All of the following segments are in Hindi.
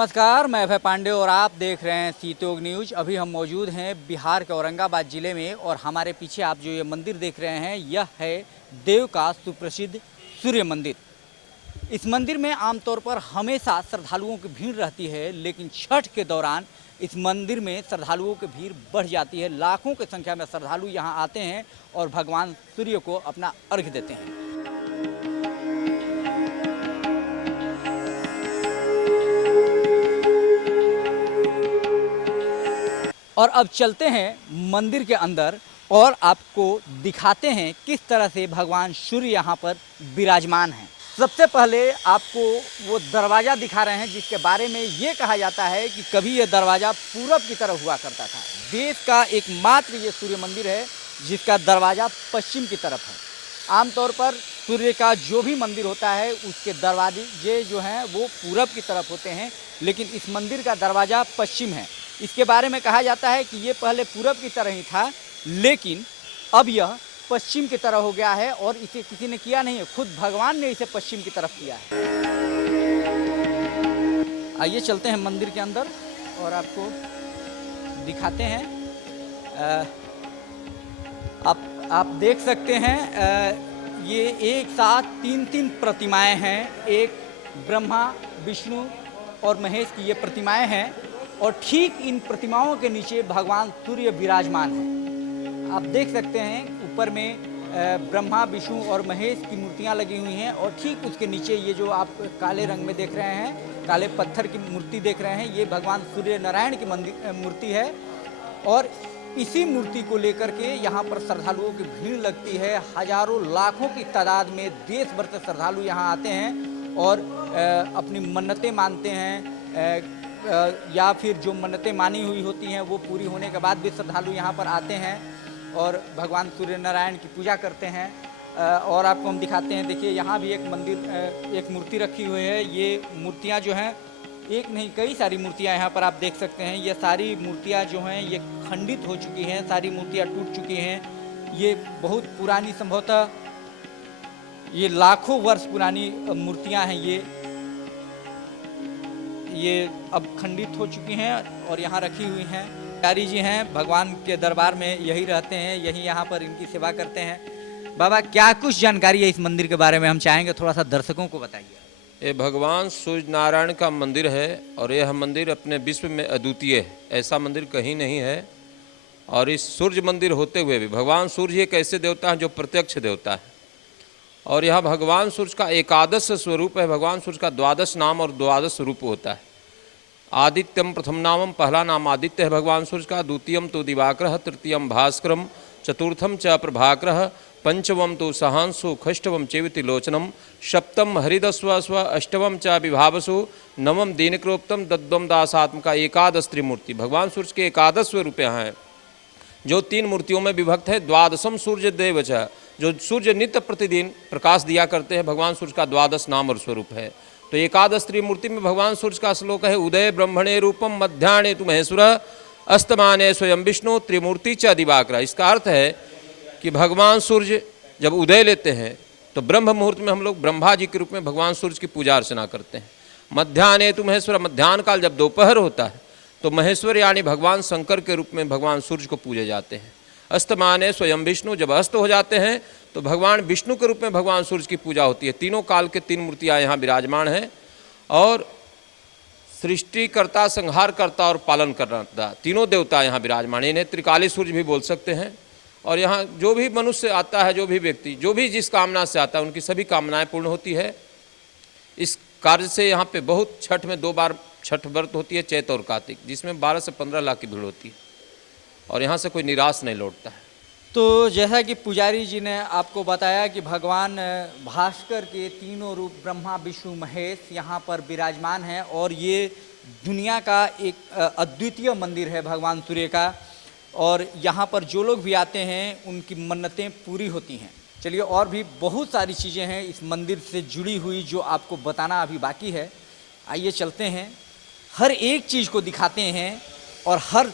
नमस्कार, मैं अभय पांडे और आप देख रहे हैं सीतोग न्यूज। अभी हम मौजूद हैं बिहार के औरंगाबाद ज़िले में और हमारे पीछे आप जो ये मंदिर देख रहे हैं यह है देव का सुप्रसिद्ध सूर्य मंदिर। इस मंदिर में आमतौर पर हमेशा श्रद्धालुओं की भीड़ रहती है, लेकिन छठ के दौरान इस मंदिर में श्रद्धालुओं की भीड़ बढ़ जाती है। लाखों की संख्या में श्रद्धालु यहाँ आते हैं और भगवान सूर्य को अपना अर्घ्य देते हैं। और अब चलते हैं मंदिर के अंदर और आपको दिखाते हैं किस तरह से भगवान सूर्य यहाँ पर विराजमान हैं। सबसे पहले आपको वो दरवाज़ा दिखा रहे हैं जिसके बारे में ये कहा जाता है कि कभी ये दरवाज़ा पूरब की तरफ हुआ करता था। देश का एकमात्र ये सूर्य मंदिर है जिसका दरवाज़ा पश्चिम की तरफ है। आमतौर पर सूर्य का जो भी मंदिर होता है उसके दरवाजे जो हैं वो पूरब की तरफ होते हैं, लेकिन इस मंदिर का दरवाज़ा पश्चिम है। इसके बारे में कहा जाता है कि ये पहले पूरब की तरह ही था, लेकिन अब यह पश्चिम की तरह हो गया है और इसे किसी ने किया नहीं है, खुद भगवान ने इसे पश्चिम की तरफ किया है। आइए चलते हैं मंदिर के अंदर और आपको दिखाते हैं। आप देख सकते हैं ये एक साथ तीन प्रतिमाएं हैं। एक ब्रह्मा, विष्णु और महेश की ये प्रतिमाएं हैं और ठीक इन प्रतिमाओं के नीचे भगवान सूर्य विराजमान हैं। आप देख सकते हैं ऊपर में ब्रह्मा, विष्णु और महेश की मूर्तियां लगी हुई हैं और ठीक उसके नीचे ये जो आप काले रंग में देख रहे हैं, काले पत्थर की मूर्ति देख रहे हैं, ये भगवान सूर्य नारायण की मूर्ति है। और इसी मूर्ति को लेकर के यहाँ पर श्रद्धालुओं की भीड़ लगती है। हजारों लाखों की तादाद में देश भर से श्रद्धालु यहाँ आते हैं और अपनी मन्नतें मानते हैं या फिर जो मन्नतें मानी हुई होती हैं वो पूरी होने के बाद भी श्रद्धालु यहाँ पर आते हैं और भगवान सूर्य नारायण की पूजा करते हैं। और आपको हम दिखाते हैं, देखिए यहाँ भी एक मंदिर, एक मूर्ति रखी हुई है। ये मूर्तियाँ जो हैं, एक नहीं कई सारी मूर्तियाँ यहाँ पर आप देख सकते हैं। ये सारी मूर्तियाँ जो हैं ये खंडित हो चुकी हैं, सारी मूर्तियाँ टूट चुकी हैं। ये बहुत पुरानी, संभवतः ये लाखों वर्ष पुरानी मूर्तियाँ हैं। ये अब खंडित हो चुकी हैं और यहाँ रखी हुई हैं। पुजारी जी हैं, भगवान के दरबार में यही रहते हैं, यही यहाँ पर इनकी सेवा करते हैं। बाबा, क्या कुछ जानकारी है इस मंदिर के बारे में, हम चाहेंगे थोड़ा सा दर्शकों को बताइए। ये भगवान सूर्य नारायण का मंदिर है और यह मंदिर अपने विश्व में अद्वितीय है, ऐसा मंदिर कहीं नहीं है। और इस सूर्य मंदिर होते हुए भी भगवान सूर्य एक ऐसे देवता हैं जो प्रत्यक्ष देवता है। और यहाँ भगवान सूर्य का एकादश स्वरूप है। भगवान सूर्य का द्वादश नाम और द्वादश रूप होता है। आदित्यम प्रथम नामम, पहला नाम आदित्य है भगवान सूर्य का। द्वितीयम तो दिवाकर, तृतीयम भास्करम, चतुर्थम च प्रभाकर, पंचमम तो सहांसु, खष्टवम चेविति लोचनम, सप्तम हरिदस्व स्व, अष्टवम च विभावसु, नवम दीनक्रोप्तम, दद्वम दासात्मका। एकादश त्रिमूर्ति भगवान सूर्य के एकादश स्वरूप यहाँ है जो तीन मूर्तियों में विभक्त है। द्वादशम सूर्य देव च, जो सूर्य नित्य प्रतिदिन प्रकाश दिया करते हैं, भगवान सूर्य का द्वादश नाम और स्वरूप है। तो एकादश त्रिमूर्ति में भगवान सूर्य का श्लोक है, उदय ब्रह्मणे रूपम, मध्याह्ने तु महेश्वर, अस्तमाने स्वयं विष्णु, त्रिमूर्ति च दिवाकर। इसका अर्थ है कि भगवान सूर्य जब उदय लेते हैं तो ब्रह्म मुहूर्त में हम लोग ब्रह्मा जी के रूप में भगवान सूर्य की पूजा अर्चना करते हैं। मध्याह्ने तु महेश्वर, मध्याह्न काल जब दोपहर होता है तो महेश्वर यानी भगवान शंकर के रूप में भगवान सूर्य को पूजे जाते हैं। अस्तमाने स्वयं विष्णु, जब अस्त हो जाते हैं तो भगवान विष्णु के रूप में भगवान सूर्य की पूजा होती है। तीनों काल के तीन मूर्तियाँ यहाँ विराजमान हैं और सृष्टिकर्ता, संहारकर्ता और पालन करता तीनों देवता यहाँ विराजमान। इन्हें त्रिकाली सूर्य भी बोल सकते हैं। और यहाँ जो भी मनुष्य आता है, जो भी व्यक्ति, जो भी जिस कामना से आता है, उनकी सभी कामनाएं पूर्ण होती है। इस कार्य से यहाँ पे बहुत, छठ में 2 बार छठ व्रत होती है, चैत और कार्तिक, जिसमें 12 से 15 लाख की भीड़ होती है और यहाँ से कोई निराश नहीं लौटता है। तो जैसा कि पुजारी जी ने आपको बताया कि भगवान भास्कर के तीनों रूप ब्रह्मा, विष्णु, महेश यहाँ पर विराजमान हैं और ये दुनिया का एक अद्वितीय मंदिर है भगवान सूर्य का। और यहाँ पर जो लोग भी आते हैं उनकी मन्नतें पूरी होती हैं। चलिए, और भी बहुत सारी चीज़ें हैं इस मंदिर से जुड़ी हुई जो आपको बताना अभी बाकी है। आइए चलते हैं, हर एक चीज़ को दिखाते हैं और हर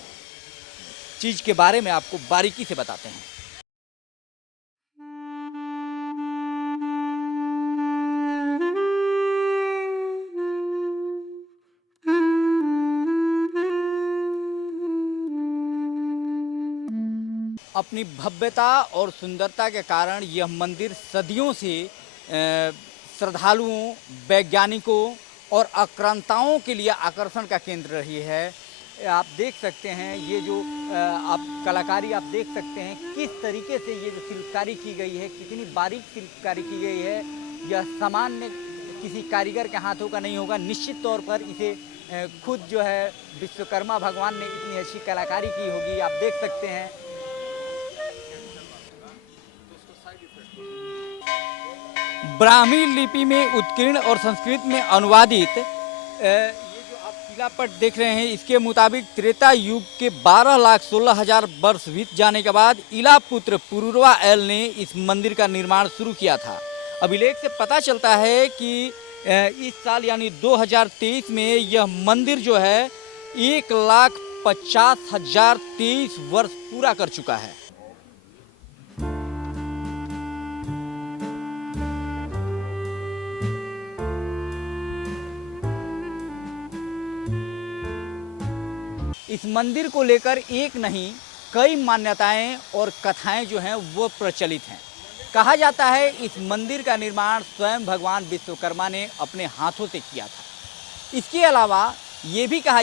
चीज़ के बारे में आपको बारीकी से बताते हैं। अपनी भव्यता और सुंदरता के कारण यह मंदिर सदियों से श्रद्धालुओं, वैज्ञानिकों और आक्रांताओं के लिए आकर्षण का केंद्र रही है। आप देख सकते हैं ये जो आप कलाकारी आप देख सकते हैं किस तरीके से ये जो शिल्पकारी की गई है, कितनी बारीक शिल्पकारी की गई है। यह सामान्य किसी कारीगर के हाथों का नहीं होगा। निश्चित तौर पर इसे खुद जो है विश्वकर्मा भगवान ने इतनी अच्छी कलाकारी की होगी। आप देख सकते हैं ब्राह्मी लिपि में उत्कीर्ण और संस्कृत में अनुवादित ये जो आप शिलापट देख रहे हैं, इसके मुताबिक त्रेता युग के 12,16,000 वर्ष बीत जाने के बाद इला पुत्र पुरूरवा एल ने इस मंदिर का निर्माण शुरू किया था। अभिलेख से पता चलता है कि इस साल यानी 2023 में यह मंदिर जो है 1,50,023 वर्ष पूरा कर चुका है। इस मंदिर को लेकर एक नहीं कई मान्यताएं और कथाएं जो हैं वो प्रचलित हैं। कहा जाता है इस मंदिर का निर्माण स्वयं भगवान विश्वकर्मा ने अपने हाथों से किया था। इसके अलावा ये भी कहा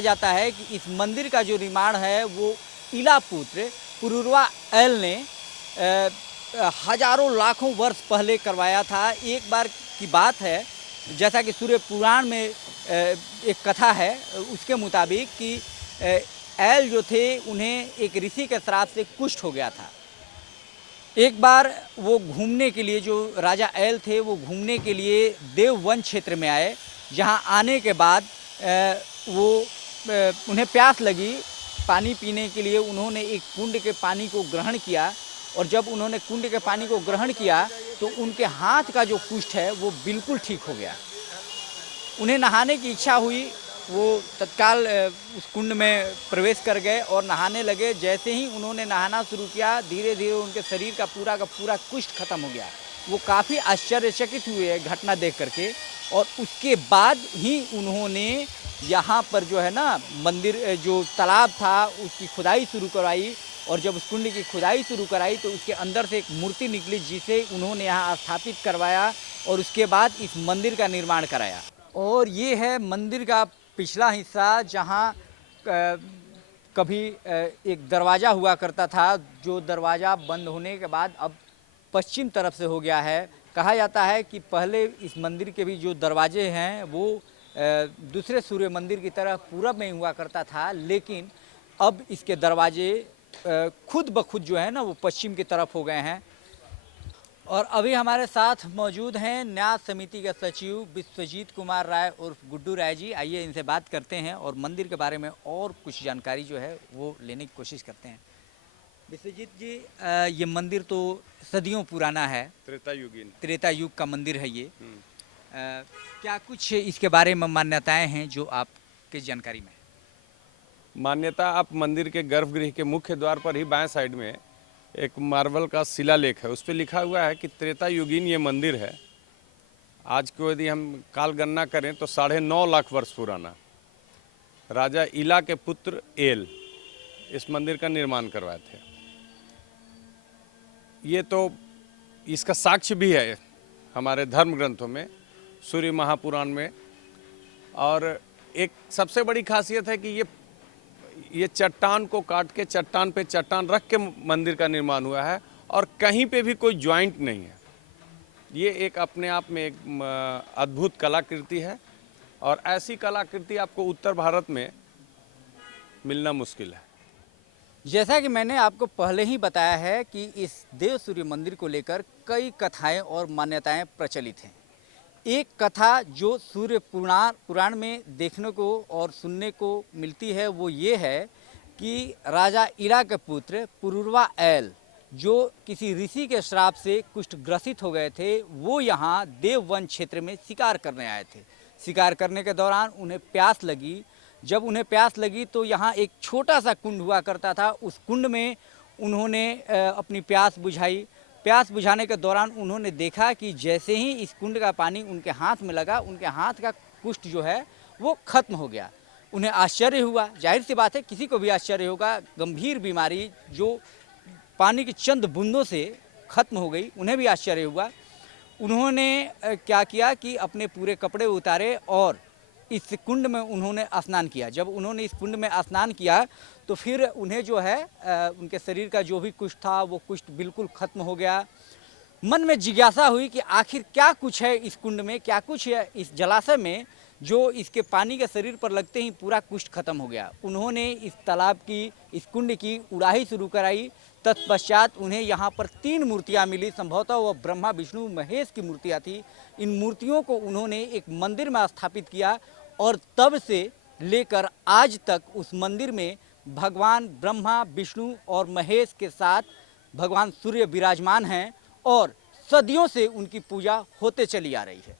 जाता है कि इस मंदिर का जो निर्माण है वो इला पुत्र पुरूरवा एल ने हजारों लाखों वर्ष पहले करवाया था। एक बार की बात है, जैसा कि सूर्य पुराण में एक कथा है, उसके मुताबिक कि एल जो थे उन्हें एक ऋषि के श्राप से कुष्ठ हो गया था। एक बार वो घूमने के लिए, जो राजा एल थे वो घूमने के लिए देववन क्षेत्र में आए, जहाँ आने के बाद उन्हें प्यास लगी। पानी पीने के लिए उन्होंने एक कुंड के पानी को ग्रहण किया और जब उन्होंने कुंड के पानी को ग्रहण किया तो उनके हाथ का जो कुष्ठ है वो बिल्कुल ठीक हो गया। उन्हें नहाने की इच्छा हुई, वो तत्काल उस कुंड में प्रवेश कर गए और नहाने लगे। जैसे ही उन्होंने नहाना शुरू किया, धीरे धीरे उनके शरीर का पूरा कुष्ठ खत्म हो गया। वो काफ़ी आश्चर्यचकित हुए घटना देख करके और उसके बाद ही उन्होंने यहाँ पर जो है ना मंदिर, जो तालाब था उसकी खुदाई शुरू करवाई और जब उस कुंड की खुदाई शुरू कराई तो उसके अंदर से एक मूर्ति निकली जिसे उन्होंने यहाँ स्थापित करवाया और उसके बाद इस मंदिर का निर्माण कराया। और ये है मंदिर का पिछला हिस्सा, जहाँ कभी एक दरवाज़ा हुआ करता था, जो दरवाज़ा बंद होने के बाद अब पश्चिम तरफ से हो गया है। कहा जाता है कि पहले इस मंदिर के भी जो दरवाजे हैं वो दूसरे सूर्य मंदिर की तरह पूरब में हुआ करता था, लेकिन अब इसके दरवाजे खुद ब खुद जो है ना वो पश्चिम की तरफ हो गए हैं। और अभी हमारे साथ मौजूद हैं न्यास समिति के सचिव विश्वजीत कुमार राय उर्फ गुड्डू राय जी। आइए इनसे बात करते हैं और मंदिर के बारे में और कुछ जानकारी जो है वो लेने की कोशिश करते हैं। विश्वजीत जी, ये मंदिर तो सदियों पुराना है, त्रेता युग का मंदिर है ये। क्या कुछ इसके बारे में मान्यताएं हैं जो आपके जानकारी में? मान्यता, आप मंदिर के गर्भगृह के मुख्य द्वार पर ही बाएं साइड में एक मार्बल का शिलालेख है, उस पर लिखा हुआ है कि त्रेता युगीन ये मंदिर है। आज को यदि हम काल गणना करें तो 9.5 लाख वर्ष पुराना। राजा इला के पुत्र एल इस मंदिर का निर्माण करवाए थे। ये तो इसका साक्ष्य भी है हमारे धर्म ग्रंथों में, सूर्य महापुराण में। और एक सबसे बड़ी खासियत है कि ये चट्टान को काट के चट्टान पे चट्टान रख के मंदिर का निर्माण हुआ है और कहीं पे भी कोई ज्वाइंट नहीं है। ये एक अपने आप में एक अद्भुत कलाकृति है और ऐसी कलाकृति आपको उत्तर भारत में मिलना मुश्किल है। जैसा कि मैंने आपको पहले ही बताया है कि इस देव सूर्य मंदिर को लेकर कई कथाएं और मान्यताएं प्रचलित हैं। एक कथा जो सूर्य पुराण में देखने को और सुनने को मिलती है वो ये है कि राजा इला के पुत्र पुरूरवा एल, जो किसी ऋषि के श्राप से कुष्ठग्रसित हो गए थे, वो यहाँ देववन क्षेत्र में शिकार करने आए थे। शिकार करने के दौरान उन्हें प्यास लगी। जब उन्हें प्यास लगी तो यहाँ एक छोटा सा कुंड हुआ करता था। उस कुंड में उन्होंने अपनी प्यास बुझाई। प्यास बुझाने के दौरान उन्होंने देखा कि जैसे ही इस कुंड का पानी उनके हाथ में लगा, उनके हाथ का कुष्ठ जो है वो खत्म हो गया। उन्हें आश्चर्य हुआ, जाहिर सी बात है किसी को भी आश्चर्य होगा। गंभीर बीमारी जो पानी की चंद बूंदों से खत्म हो गई। उन्हें भी आश्चर्य हुआ। उन्होंने क्या किया कि अपने पूरे कपड़े उतारे और इस कुंड में उन्होंने स्नान किया। जब उन्होंने इस कुंड में स्नान किया तो फिर उन्हें जो है उनके शरीर का जो भी कुष्ठ था वो कुष्ठ बिल्कुल खत्म हो गया। मन में जिज्ञासा हुई कि आखिर क्या कुछ है इस कुंड में, क्या कुछ है इस जलाशय में जो इसके पानी के शरीर पर लगते ही पूरा कुष्ठ खत्म हो गया। उन्होंने इस तालाब की, इस कुंड की उड़ाही शुरू कराई। तत्पश्चात उन्हें यहाँ पर 3 मूर्तियाँ मिली। संभवतः वह ब्रह्मा विष्णु महेश की मूर्तियाँ थी। इन मूर्तियों को उन्होंने एक मंदिर में स्थापित किया और तब से लेकर आज तक उस मंदिर में भगवान ब्रह्मा विष्णु और महेश के साथ भगवान सूर्य विराजमान हैं और सदियों से उनकी पूजा होते चली आ रही है।